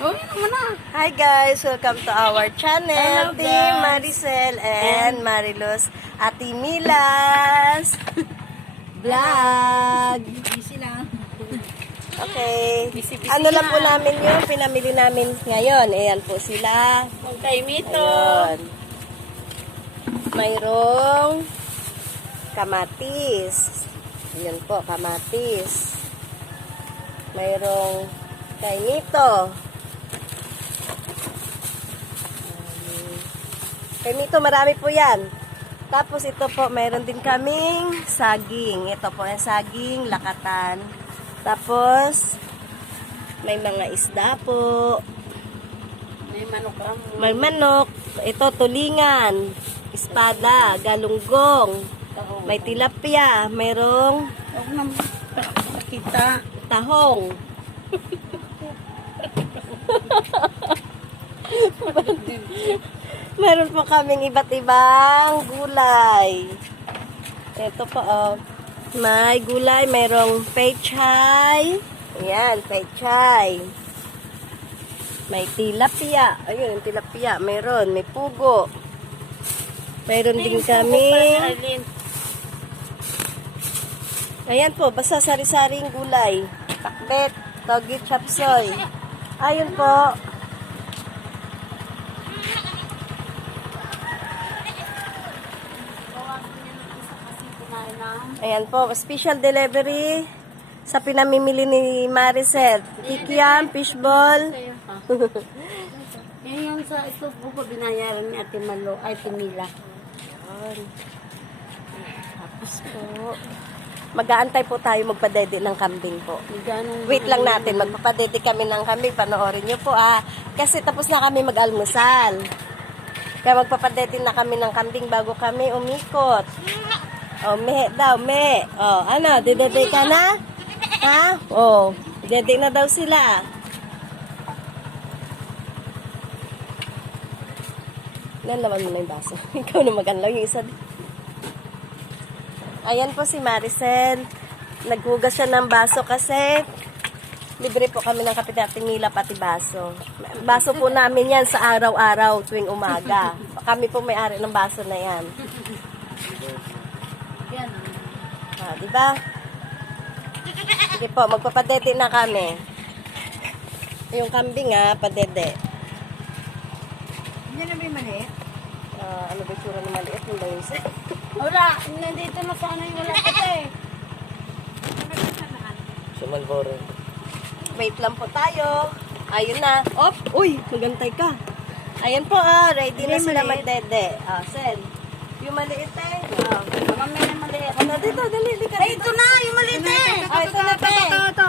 Oh, yun naman na. Hi guys! Welcome to our channel. Hello, Team guys. Maricel and Mariluz. Ate Milas. Vlog. Busy lang. Okay. Busy-busy Ano lang na. po namin yung pinamili namin ngayon. Ayan po sila. Okay, Mito. Ayun. Mayroong kamatis. Ayan po, kamatis. Mayroong kainito. Kainito, marami po yan. Tapos ito po, mayroon din kaming saging. Ito po yung saging, lakatan. Tapos, may mga isda po. May manok ramo. May manok. Ito, tulingan. Espada, galunggong. May tilapia. Mayroong Huwag na makita. tahong. Meron po kaming iba't ibang gulay. Ito po, oh. May gulay, mayroong pechay. Ayan, pechay. May tilapia. Ayun, yung tilapia. Mayroon, may pugo. Mayroon din kami. Ayan po, basta sari-saring gulay. Takbet, togi, chapsoy. Ayun po. Ayan po, special delivery sa pinamimili ni Maricel. Kikiam, fishball. Yan yung sa ito po pa binayaran ni Ate Malo, ay Timila. Ayan. Tapos po, mag-aantay po tayo magpadede ng kambing po. Wait lang natin, magpapadede kami ng kambing. Panoorin nyo po kasi tapos na kami mag-almusal. Kaya magpapadede na kami ng kambing bago kami umikot. Oh, me daw, me. Oh, ano, didede ka na? Ha? Oh, dede na daw sila. Nalaman mo na yung baso. Ikaw na mag-anlaw yung isa. Ayan po si Maricel. Naghugas siya ng baso kasi libre po kami ng Kapitarte Mila pati baso. Baso po namin yan sa araw-araw tuwing umaga. Kami po may-ari ng baso na yan. Yan. Di ba? Sige po, magpapadede na kami. Yung kambing padede. Hindi na ba yung maliit? Ano ba yung tsura ng maliit? Yung ba yun? Wala, nandito na sa ano yung wala kasi. Sa Malboro. Wait lang po tayo. Ayun na. Op! Uy! Magantay ka. Ayan po ready na sila magdede. Sen. Yung maliit Mamaya yung maliit. Ano dito? Dali, dali ka. Ay, ito na, yung maliit eh. Ito na, pe. Ito.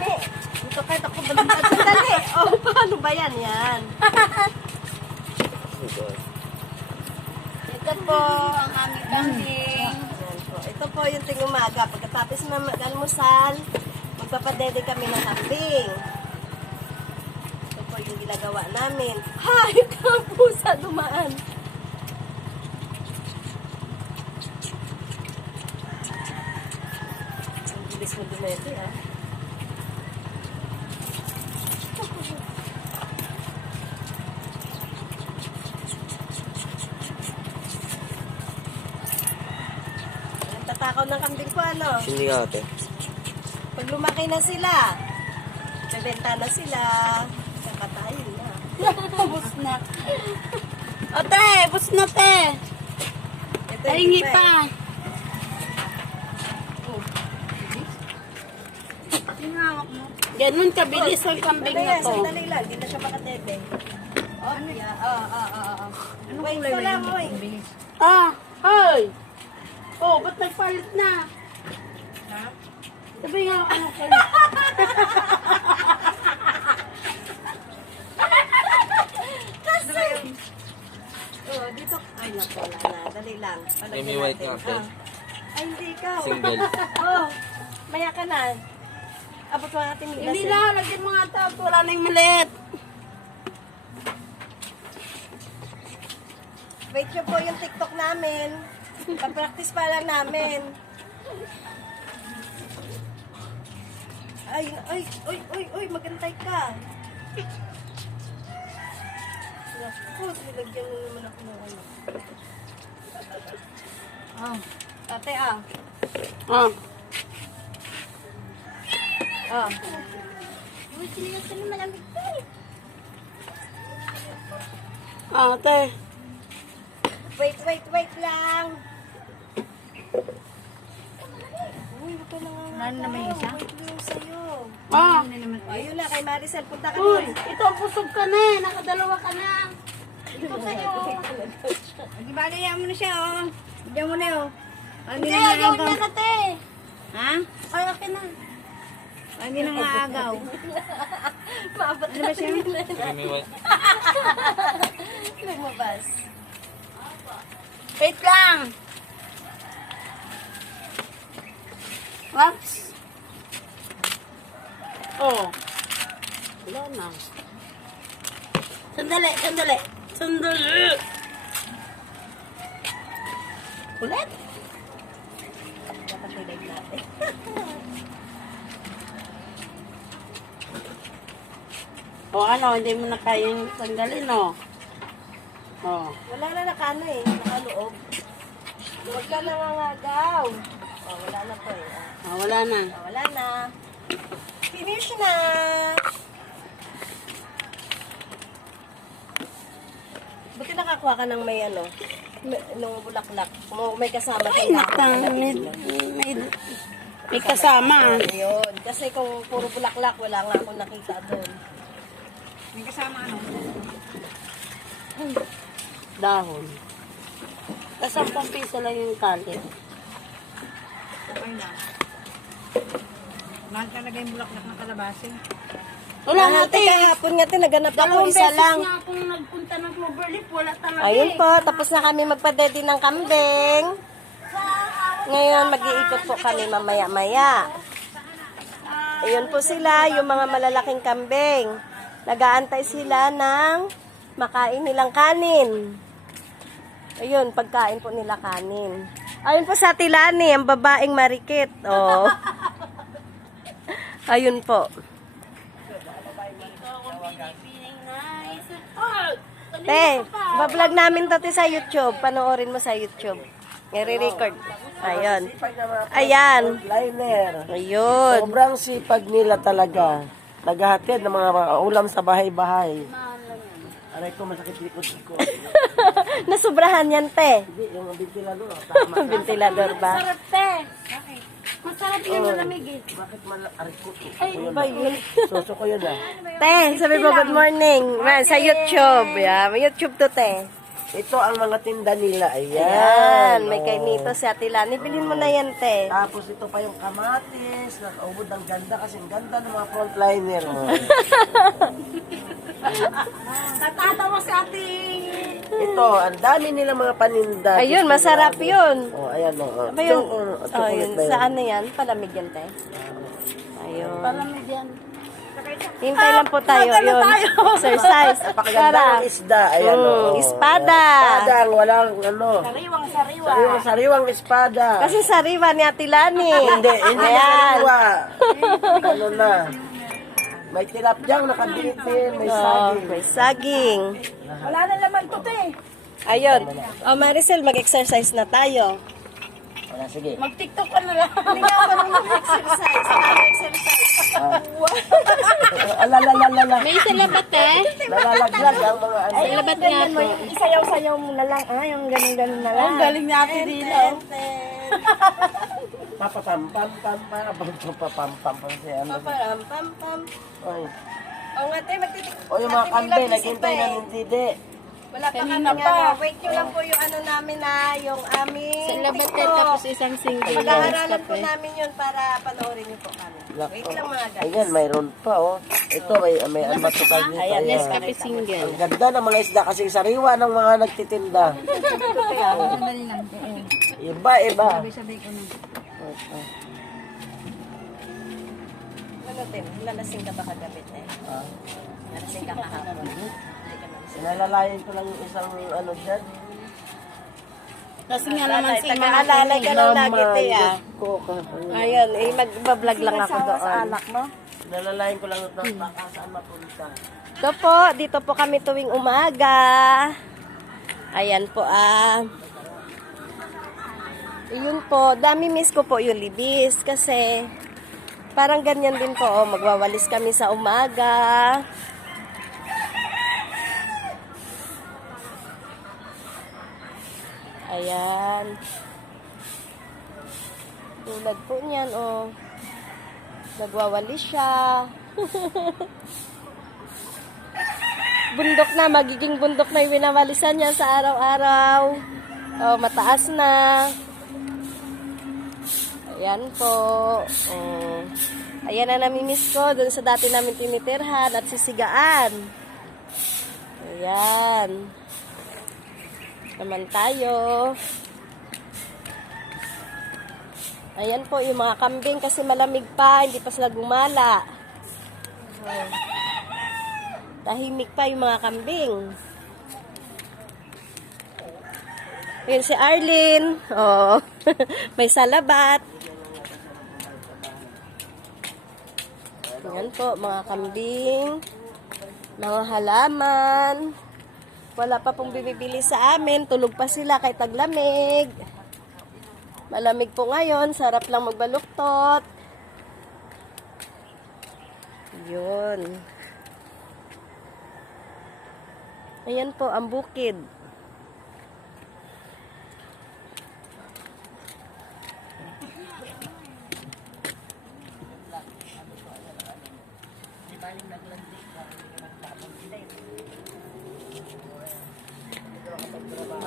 Me. Dito kahit ako baliktad. Dali. Oh, paano ba yan? Yan. Ito po ang aming kambing. Yan po. Ito po yung ting umaga. Pagkatapos na mag-almusal, magpapadede kami ng kambing. Ito po yung ginagawa namin. Hay! Kapusa dumaan. Ang bilis mo dumete, Ang tatakaw ng kambing ko, ano? Hindi nga ate. Pag lumaki na sila, bebenta na sila, kapatayin na. Bus na. O, te, bus na, te. Ito Taringi yung pa. Ganun kabilis ang kambing na to. Sandali lang, hindi na siya makatete. Ano yan? Wait ko lang, oy. Hoy! Oh, ba't nagpalit na? Ha? Sabi nga ako nagpalit. Oh, dito. Ay, naku, wala na. Dali lang. Palagyan May white natin. nga, ate. Ay, hindi ikaw. Single. Oh, maya ka na. Abot mo natin Hindi na, lagyan mo nga ito. Wala na yung maliit. Wait nyo po yung TikTok namin. Pa-practice pa lang namin. Ay, magantay ka. Naku, nilagyan mo naman ako ng ano. Ate, Uy, sinigang sila malamig pa eh. Ate. Wait lang. Uy, huwag ka nangangagaw. Ano naman isa? Wait lang sa'yo. Ayun na, kay Maricel, punta ka Uy, doon. ito ang busog ka na eh. Nakadalawa ka na. Ito sa'yo. Ibagayan mo na siya, oh. Bigyan mo na, oh. Hindi, agawin na nate. Ha? Ay, okay na. Hindi na nga agaw. Maabot na ba siya? Nagmabas. Wait lang. Whoops. Oh. Wala na. Sandali. Ulit. Dapat nilagay natin. O ano, hindi mo na kayang tanggalin, no? Oh. Wala na nakano eh. Nakaloob. Huwag ka nangangagaw. Oh, wala na po eh. Oh, wala na. Oh, wala na. Finish na. Buti nakakuha ka ng may ano, nung bulaklak. May kasama ka na. May kasama. Ayun. Kasi kung puro bulaklak, wala nga akong nakita doon. May kasama ano? Dahon. Tapos 10 piso lang yung kalit. Okay na. Mahal talaga yung bulaklak ng kalabasa. Wala nga, Ate, kahapon nga naganap ako, Dalawang isa beses lang. nga akong nagpunta ng Cloverleaf, wala talaga Ayun eh. po, tapos na kami magpadedi ng kambing. Ngayon, mag-iikot po kami mamaya-maya. Ayun po sila, yung mga malalaking kambing. Nag-aantay sila ng makain nilang kanin. Ayun, pagkain po nila kanin. Ayun po sa Tilani, ang babaeng marikit. Oh. Ayun po. Te, bablog namin to sa YouTube. Panoorin mo sa YouTube. I-record. Ayun. Ayan. Liner. Ayun. Sobrang sipag nila talaga. Naghahatid ng mga ulam sa bahay-bahay. Aray ko, masakit likod ko. Nasubrahan yan, te. Hindi, yung ventilador. Tama. Ventilador ba? Masarap, te. Masarap yung malamig eh. Bakit aray ko? Ay, ba yun? Suso ko yun ah. Te, sabi mo good morning. Man, sa YouTube. Yeah, may YouTube to, te. Ito ang mga tinda nila. Ayan. Ayan, may Oh. kainito si Atilani. Bilhin mo na yan, te. Tapos ito pa yung kamatis. Nakaubod ang ganda kasi ang ganda ng mga frontliner mo. Natatawa sa ating... Ito, ang dami nilang mga paninda. Ayun, masarap yun. Oh, ayan o. Oh. Ano ba yung... Chocolate Oh, yun. ba yun? Saan na yan? Palamig yan, te. Ayun. Palamig yan. Hintay lang po tayo. Yun. Exercise. Napakaganda ng isda. Ayan o. Espada. Espada, ang walang ano. Sariwang-sariwa. Sariwang espada. Kasi sariwa ni Atilani. Hindi Ayan. sariwa. Ano na. May tilapyang nakabitin, may Oh, saging. may saging. Wala na laman to, te. Ayun. Oh, Maricel, mag-exercise na tayo. Wala, sige. Mag-tiktok ka na lang. Hindi nga ako marunong mag-exercise. Exercise. Alalalala. May salabat, te. Nalalaglag ang mga ano. Salabat nga po. Isayaw-sayaw mo na lang. Ah, yung ganun-ganun na lang. Ang galing natin dito. Papapam-pam-pam-pam-pam-pam siya. Ano? Pam-pam-pam. Oy. O nga, te, magtitik. O yung mga kambing, naghintay na ng tide. Wala pa kami Kanina pa. nga. Wait nyo lang po yung ano namin na, yung aming Salabat, te. TikTok. Tapos isang single. Pag-aaralan po namin yun para panoorin nyo po kami. Wait lang mga guys. Ayan, mayroon pa oh. Ito, may almatukan nito. Ayan, Ayan. Nescafe single. Ang ganda ng mga isda kasi sariwa ng mga nagtitinda. Sandali lang. Iba. Sabay ko na. Ano, Tim? Nalasing ka ba kagabi, eh? Nalasing ka kahapon. Hindi ka nalasing. Sinalalayan ko lang yung isang ano dyan. Kasi nga naman si Taga-alalay ka lang lagi, te, ah. Ko ka. Ayun, magbablog lang ako doon. mo? Nalalayan ko lang ng baka saan mapunta. Ito po, dito po kami tuwing umaga. Ayan po, Yun po, dami miss ko po yung libis kasi parang ganyan din po, magwawalis kami sa umaga. Ayan. Tulad po niyan, nagwawalis siya. Bundok na, magiging bundok na yung winawalisan niya sa araw-araw. Mataas na. Ayan po. Ayan na namimiss ko dun sa dati namin tinitirhan at sisigaan. Ayan. Naman tayo. Ayan po yung mga kambing kasi malamig pa, hindi pa sila gumala. Tahimik pa yung mga kambing. Ayan si Arlene. May salabat. Ayan po, mga kambing. Mga halaman. Wala pa pong bibili sa amin. Tulog pa sila kahit taglamig. Malamig po ngayon. Sarap lang magbaluktot. Yun. Ayan po, ang bukid.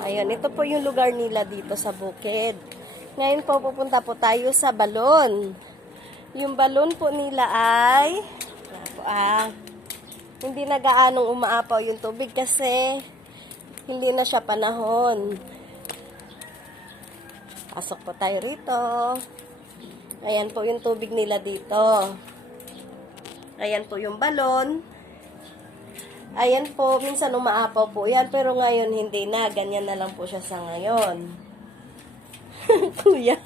Ayan, ito po yung lugar nila dito sa bukid. Ngayon po, pupunta po tayo sa balon. Yung balon po nila ay hindi na gaanong umaapaw yung tubig kasi hindi na siya panahon. Pasok po tayo rito. Ayan po yung tubig nila dito. Ayan po yung balon. Ayan po, minsan umaapaw po yan, pero ngayon hindi na. Ganyan na lang po siya sa ngayon. Kuya.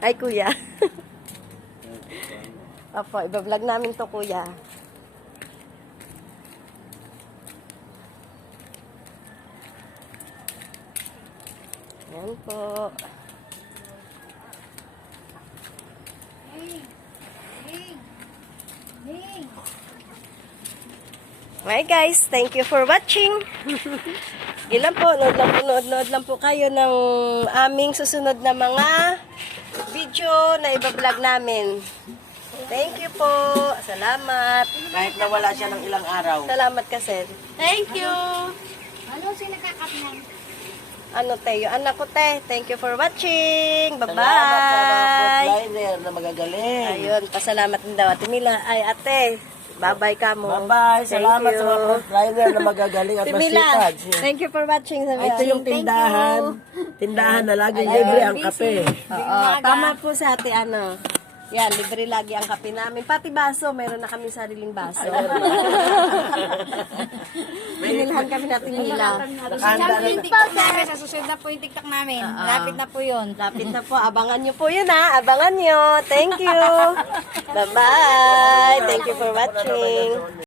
Ay, kuya. Opo, ibablog namin to, kuya. Ayan po. Hi guys, thank you for watching. Ilan po, nood lang po kayo ng aming susunod na mga video na ibablog namin. Thank you po. Salamat. Kahit nawala siya ng ilang araw. Salamat kasi. Thank you! Ano si nakakap na? Ano te, yung anak ko te. Thank you for watching. Salamat sa mga Bye-bye. frontliner na magagaling. Ayun, pasalamat din daw. Ate Mila, ay ate. Bye-bye ka mo. Bye-bye. Thank Salamat you. sa mga frontliner na magagaling at Ate Mila, masipag. thank you for watching. Ay, ito yung tindahan. Tindahan na laging libre ang kape. Oo, tama po sa ate ano. Yan, libre lagi ang kape namin. Pati baso, meron na kami sariling baso. Binilhan kami natin nila. Nakahanda na. TikTok namin. Sa susunod na po yung TikTok namin. Lapit na po yun. Lapit na po. Abangan nyo po yun ha. Abangan nyo. Thank you. Bye-bye. Thank you for watching.